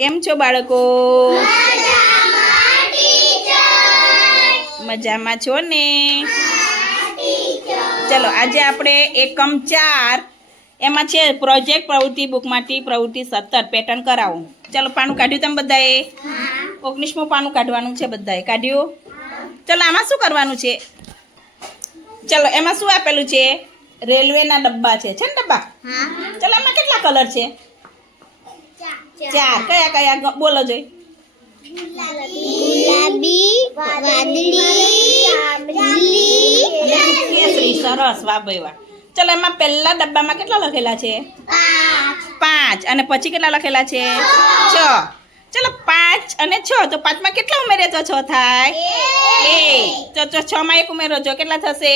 કેમ છો બાળકો? મજામાં છો ને? ચલો આજે આપણે એકમ ચાર એમાં છે પ્રોજેક્ટ પ્રવૃત્તિ બુકમાંથી પ્રવૃત્તિ સત્તર પેટર્ન કરાવું. ચલો પાનું કાઢ્યું તમે બધાએ? ઓગણીસમું પાનું કાઢવાનું છે બધાએ. કાઢ્યું? ચલો આમાં શું કરવાનું છે? ચલો એમાં શું આપેલું છે? રેલવેના ડબ્બા છે. છે ને ડબ્બા? ચલો એમાં કેટલા કલર છે? ચાર કયા કયા બોલો જોઈ. ગુલાબી વાદળી કેસરી. સરસ વાહ ભાઈ વાહ. ચલો એમાં પહેલા ડબ્બામાં કેટલા લખેલા છે? પાંચ. અને પછી કેટલા લખેલા છે? છ. ચલો પાંચ અને છ. તો પાંચમાં કેટલા ઉમેરે તો છ થાય? એક. તો તો છ માં એક ઉમેરો છો. કેટલા થશે?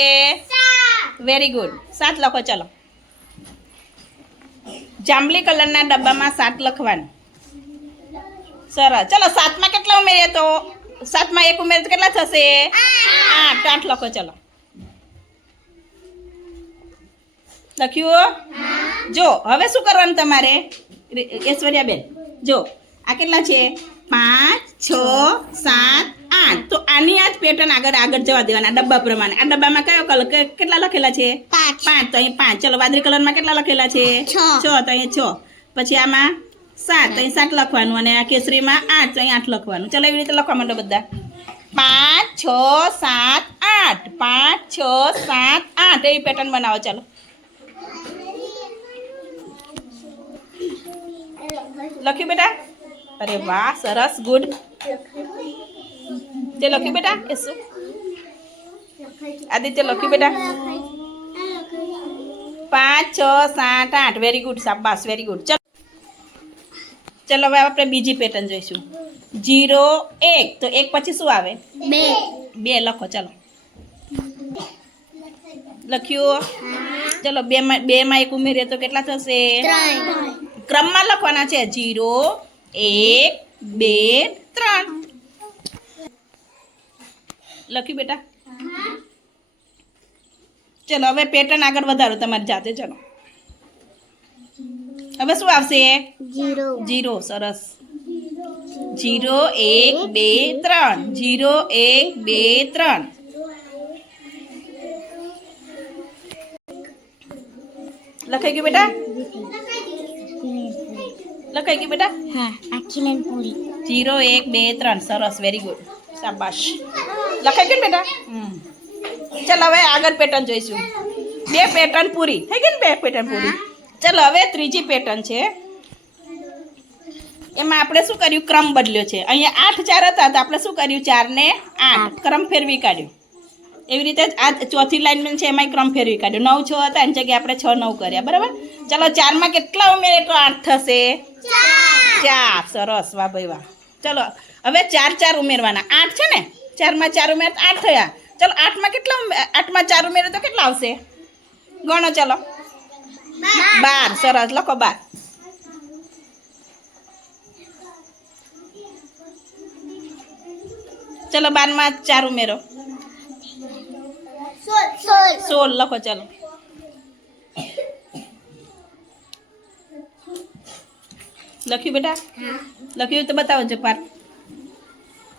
વેરી ગુડ સાત લખો ચલો. જાંબલી કલરના ડબ્બામાં સાત લખવાનું. સરસ. ચલો સાતમાં કેટલા ઉમેરીએ તો? સાતમાં એક ઉમેર કેટલા થશે? આઠ. આઠ લખો ચલો. લખ્યું જો હવે શું કરવાનું તમારે? ઐશ્વર્યા ઐશ્વર્યાબેન જો આ કેટલા છે? પાંચ છ સાત આઠ. તો આની આ જ પેટર્ન આગળ આગળ જવા દેવાના ડબ્બા પ્રમાણે. આ ડબ્બામાં કયો કલર કેટલા લખેલા છે? પાંચ. તો અહીં પાંચ. ચલો વાદળી કલરમાં કેટલા લખેલા છે? છ. છ તો અહીં છ. પછી આમાં? સાત તો અહીં સાત લખવાનું અને આ કેસરીમાં આઠ તો અહીં આઠ લખવાનું. ચલો એવી રીતે લખવા માંડો બધા. પાંચ છ સાત આઠ. પાંચ છ સાત આઠ. એવી પેટર્ન બનાવો ચાલો. લખ્યું બેટા? અરે વાહ સરસ ગુડ તે લખ્યું બેટા? એ શું? આદિત્ય લખ્યું બેટા? પાંચ છ સાત આઠ. વેરી ગુડ શાબાશ વેરી ગુડ ચલો. ચલો હવે આપણે બીજી પેટર્ન જોઈશું. જીરો એક. તો એક પછી શું આવે? બે. બે. લખો ચલો. લખ્યું? ચલો બે માં બે માં એક ઉમેરીએ તો કેટલા થશે? ક્રમમાં લખવાના છે. જીરો એક બે ત્રણ. લખ્યું બેટા? ચલો હવે પેટર્ન આગળ વધારો તમારી જાતે ચલો. હવે શું આવશે જીરો જીરો સરસ જીરો એક બે ત્રણ જીરો એક બે ત્રણ લખાઈ ગયું બેટા લખાઈ ગયું બેટા હા આખી લાઈન પૂરી જીરો એક બે ત્રણ સરસ વેરી ગુડ શાબાશ લખાઈ ગયું ને બેટા હમ ચાલો હવે આગળ પેટર્ન જોઈશું બે પેટર્ન પૂરી થઈ ગઈ ને બે પેટર્ન પૂરી ચાલો હવે ત્રીજી પેટર્ન છે. એમાં આપણે શું કર્યું? ક્રમ બદલ્યો છે. અહીંયા આઠ ચાર હતા તો આપણે શું કર્યું? ચાર ને આઠ. ક્રમ ફેરવી કાઢ્યું. એવી રીતે જ આ ચોથી લાઈનમાં છે એમાંય ક્રમ ફેરવી કાઢ્યો. નવ છ હતા એની જગ્યાએ આપણે છ નવ કર્યા. બરાબર? ચાલો ચારમાં કેટલા ઉમેરે તો આઠ થશે? ચાર. સરસ. વાહ ભાઈ વાહ. ચલો હવે ચાર ચાર ઉમેરવાના. આઠ છે ને? ચારમાં ચાર ઉમેર આઠ થયા. ચલો આઠમાં કેટલા આઠમાં ચાર ઉમેરે તો કેટલા આવશે? ગણો ચલો. બાર સરસ લખો બાર. ચલો બારમાં ચાર ઉમેરો. સોળ લખો ચાલો. લખ્યું બેટા? લખ્યું તો બતાવો છો પાર.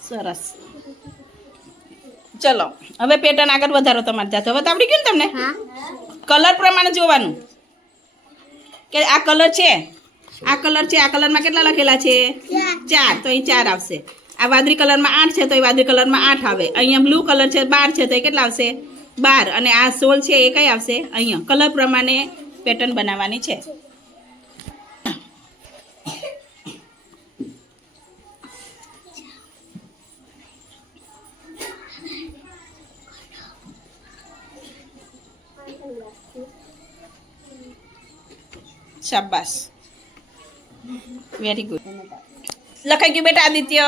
સરસ. ચલો હવે પેટર્ન આગળ વધારો તમારે જાતે. હવે તો આવડી ગયું ને તમને? હા. કલર પ્રમાણે જોવાનું. કે આ કલર છે? આ કલર છે આ કલરમાં કેટલા લખેલા છે? ચાર. તો અહીં ચાર આવશે. આ વાદળી કલરમાં આઠ છે તો એ વાદળી કલરમાં આઠ આવે. અહીંયા બ્લુ કલર છે બાર છે તો એ કેટલા આવશે? બાર. અને આ સોળ છે એ કઈ આવશે? અહીંયા. કલર પ્રમાણે પેટર્ન બનાવવાની છે. શાબાશ. વેરી ગુડ લખાઈ ગયું બેટા આદિત્ય?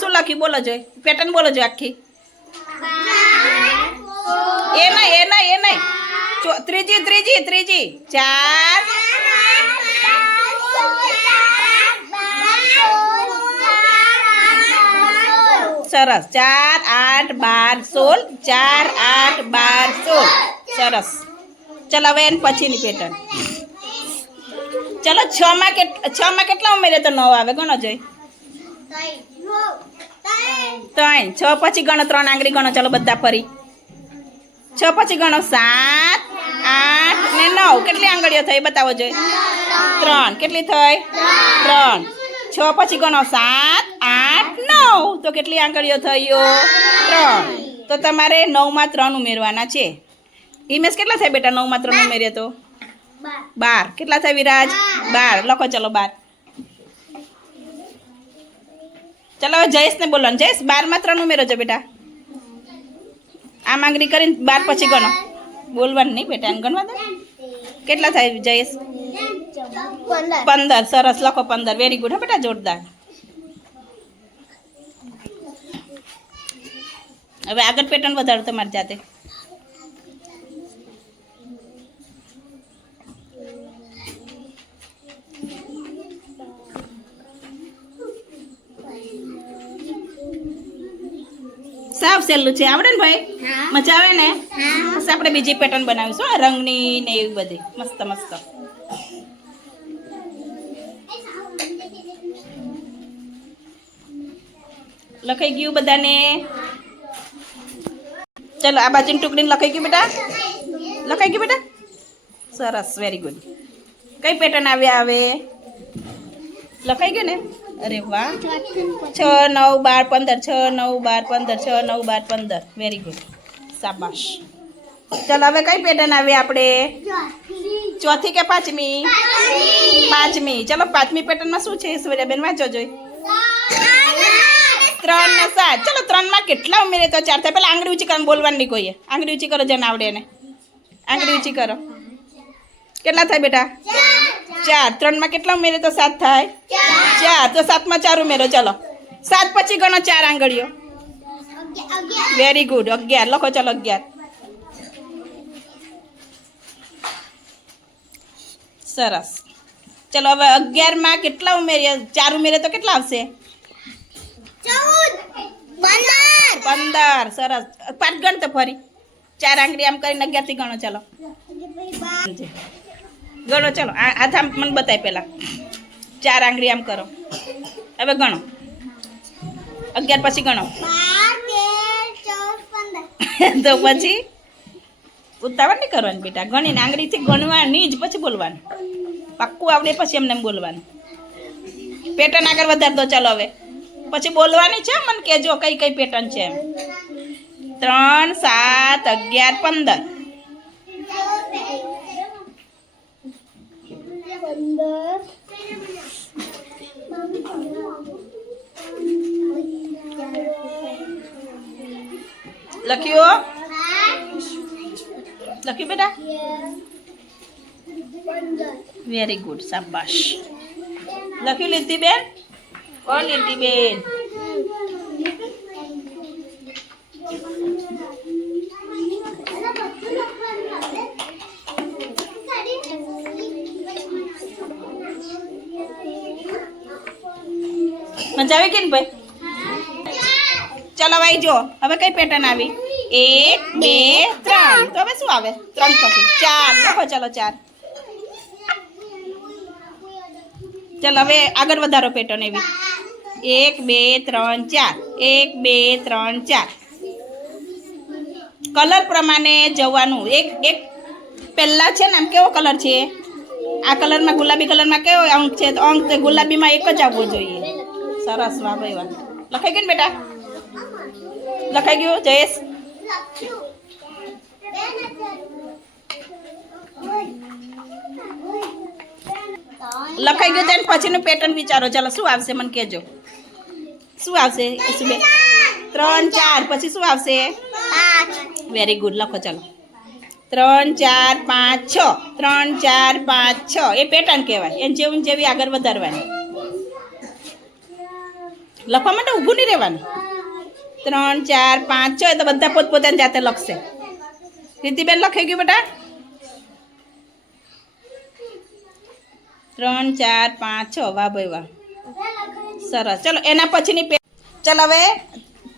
શું લખ્યું? બોલો જોઈ. પેટર્ન બોલો જો આખી. એ નહીં એ નહીં એ નહીં. ત્રીજી ત્રીજી ત્રીજી. ચાર. સરસ. ચાર, આઠ, બાર, સોળ. ચાર, આઠ, બાર, સોળ. સરસ. ચાલો હવે એની પછીની પેટર્ન. ચલો, છ માં કે છ માં કેટલા ઉમેરે તો નવ આવે? ગણો જોઈ. ત્રણ. છ પછી ગણો ત્રણ, આંગળી ગણો. ચલો, બધા ફરી. છ પછી ગણો સાત, આઠ ને નવ. કેટલી આંગળીઓ થઈ? બતાવો જોઈ. ત્રણ. કેટલી થઈ? ત્રણ. છ પછી ગણો સાત, આઠ, નવ. તો કેટલી આંગળીઓ થયો? ત્રણ. તો તમારે નવમાં ત્રણ ઉમેરવાના છે. ઇમેજ કેટલા થાય બેટા? નવમાં ત્રણ ઉમેરીએ તો? બાર. કેટલા થાય વિરાજ? બાર. લખો ચલો બાર. ચલો જયેશને બોલો જયેશ બારમાં ત્રણ ઉમેરો છો બેટા. આ માંગણી કરીને બાર પછી ગણો. બોલવાનું નહીં બેટા એમ ગણવા દે. કેટલા થાય જયેશ? પંદર. સરસ. લખો પંદર. વેરી ગુડ હા બેટા જોરદાર. હવે આગળ પેટર્ન વધારો તમારી જાતે. સાવ સહેલું છે. આવડે ને ભાઈ? મજા આવે ને? પછી આપણે બીજી પેટર્ન બનાવીશું રંગની ને એવી બધી. મસ્ત મસ્ત. લખાઈ ગયું બધાને? ચલો આ બાજુની ટુકડીને લખાઈ ગયું બેટા? લખાઈ ગયું બેટા? સરસ વેરી ગુડ કઈ પેટર્ન આવ્યા આવે લખાઈ ગયું ને? અરે વાહ. છ, નવ, બાર, પંદર. છ, નવ, બાર, પંદર. છ, નવ, બાર, પંદર. વેરી ગુડ શાબાશ. ચાલો, હવે કઈ પેટર્ન આવી આપણે? ચોથી કે પાંચમી? પાંચમી. ચલો, પાંચમી પેટર્નમાં શું છે સૂર્યાબેન વાંચો જોઈ. ત્રણ ને સાત. ચલો, ત્રણમાં કેટલા ઉમેરે તો ચાર થાય. પેલા આંગળી ઊંચી કરો બોલવાની કોઈએ. આંગળી ઊંચી કરો, જેને આવડે એને. આંગળી ઊંચી કરો. કેટલા થાય બેટા? ચાર. ત્રણમાં કેટલા ઉમેરે તો સાત થાય? ચાર. તો સાતમાં ચાર ઉમેરો. ચલો. સાત પછી ગણો ચાર આંગળીઓ. વેરી ગુડ અગિયાર. લખો ચલો અગિયાર. સરસ. ચલો હવે અગિયારમાં કેટલા ઉમેરીએ ચાર ઉમેરે તો કેટલા આવશે? પંદર. સરસ. પાંચ ગણ તો ફરી. ચાર આંગળી આમ કરીને અગિયારથી ગણો. ચલો. ગણો, ચલો, આ હાથ આમ મને બતાય પહેલાં ચાર આંગળી આમ કરો. હવે ગણો. અગિયાર પછી ગણો. તો પછી ઉતાવળ નહીં કરવાની બેટા. ગણીને આંગળીથી ગણવાની જ પછી બોલવાનું. પાક્કું આવડે પછી એમને બોલવાનું. પેટર્ન આગળ વધાર દો, ચાલો હવે. પછી બોલવાની છે, મને કહેજો કઈ કઈ પેટર્ન છે એમ. ત્રણ, સાત, અગિયાર, પંદર. લખ્યું લખ્યું બેટા. વેરી ગુડ શાબાશ. લખ્યું લીધી બેન? કોણ લીધી બેન? મજા આવી ગઈ ને ભાઈ? ચાલો ભાઈ જો હવે કઈ પેટર્ન આવી? એક, બે, ત્રણ. તો હવે શું આવે? ત્રણ પછી. ચાર. લખો ચાલો ચાર. ચાલો હવે આગળ વધારો પેટર્ન એવી. એક, બે, ત્રણ, ચાર. એક, બે, ત્રણ, ચાર. કલર પ્રમાણે જવાનું. એક એક પહેલાં છે ને, આમ કેવો કલર છે? આ કલરમાં ગુલાબી કલરમાં કેવો અંક છે? તો અંક ગુલાબીમાં એક જ આવવો જોઈએ. સરસ વાહ ભાઈ વાહ લખાઈ ગયું ને બેટા લખાઈ ગયું જયેશ લખાઈ ગયું તેને પછીનું પેટર્ન વિચારો ચાલો શું આવશે મને કહેજો શું આવશે યશુબેન ત્રણ ચાર પછી શું આવશે વેરી ગુડ લખો ચાલો ત્રણ ચાર પાંચ છ ત્રણ ચાર પાંચ છ એ પેટર્ન કહેવાય એને જેવું ને જેવી આગળ વધારવાની લખવા માટે ઊભું નહીં રહેવાનું ત્રણ ચાર પાંચ છ એ તો બધા પોતપોતાની જાતે લખશે રીતિબેન લખાઈ ગયું બેટા ત્રણ ચાર પાંચ છ વાહ ભાઈ વાહ સરસ ચલો એના પછીની પે ચાલો હવે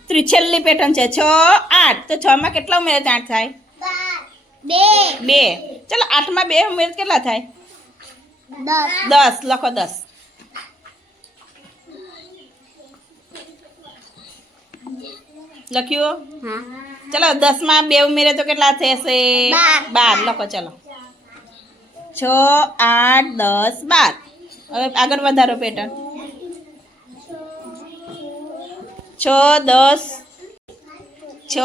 ત્રી છેલ્લી પેટર્ન છે છ આઠ તો છમાં કેટલા ઉમેરે તો આઠ થાય બે બે ચલો આઠમાં બે ઉમેર કેટલા થાય દસ દસ લખો દસ લખ્યું ચલો ચલો દસમાં બે ઉમેરે તો કેટલા થશે. બાર. લખો ચલો. છ આઠ દસ બાર. હવે આગળ વધારો પેટર્ન છ દસ. છ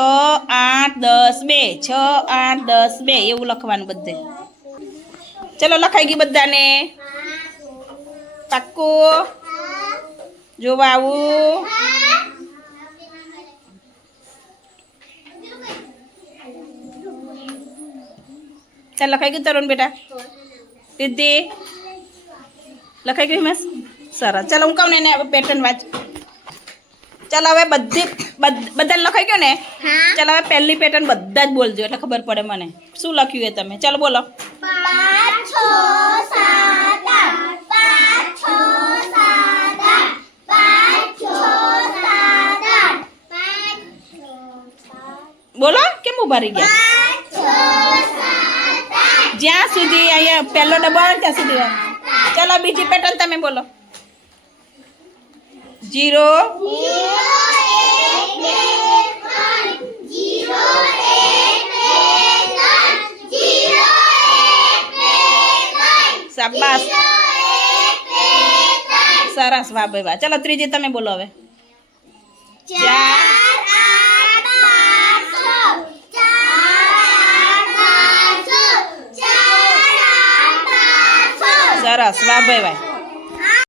આઠ દસ બે. છ આઠ દસ બે. એવું લખવાનું બધે. ચલો લખાઈ ગયું બધાને? પાક્કું? જોવા આવું. ચાલ લખાઈ ગયું તરુણ બેટા રિદ્ધિ લખાઈ ગયું હિમેશ સરસ ચાલો હું કહું ને એને હવે પેટર્ન વાંચ ચાલ હવે બધી બધ- બધાને લખાઈ ગયું ને હા ચાલ હવે પહેલી પેટર્ન બધા જ બોલજો એટલે ખબર પડે મને। શું લખ્યું એ તમે? ચાલો બોલો। પાંચ છ સાત આઠ પાંચ છ સાત આઠ પાંચ છ સાત આઠ પાંચ બોલો કેમ ઊભા રહી ગયા છ સાત આઠ જ્યાં સુધી અહીંયા પહેલો ડબ્બો આવે ને ત્યાં સુધી વાંચો. ચાલો, બીજી પેટર્ન તમે બોલો. જીરો જીરો એક બે ત્રણ જીરો એક બે ત્રણ જીરો એક બે ત્રણ શાબાશ. જીરો એક બે ત્રણ સરસ વાહ ભાઈ વાહ. ચાલો, ત્રીજી તમે બોલો હવે. ચાર. સરસ. વાહ ભાઈ વાહ.